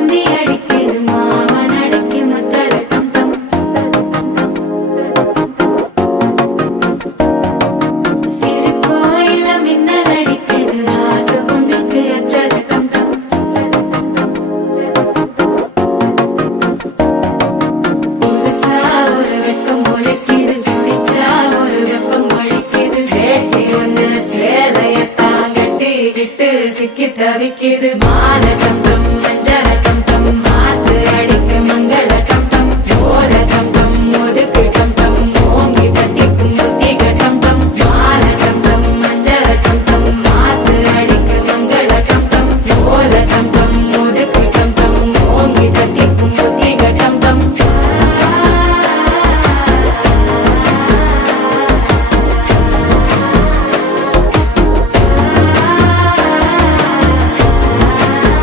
தந்தி அடிக்குது மாமன் அடிக்கு முத்தர டம் டம் சிரிப்போ இல்ல மின்னல் அடிக்குது ஆசை பொண்ணுக்கு அச்சர டம் டம் புதுசா ஒரு வெக்கம் முளைக்குது துடிச்சா ஒரு வெப்பம் ஒழிக்குது வேட்டி ஒண்ணு சேலையத்தான் கட்டிக்கிட்டு சிக்கி தவிக்குது மாலை டம் டம்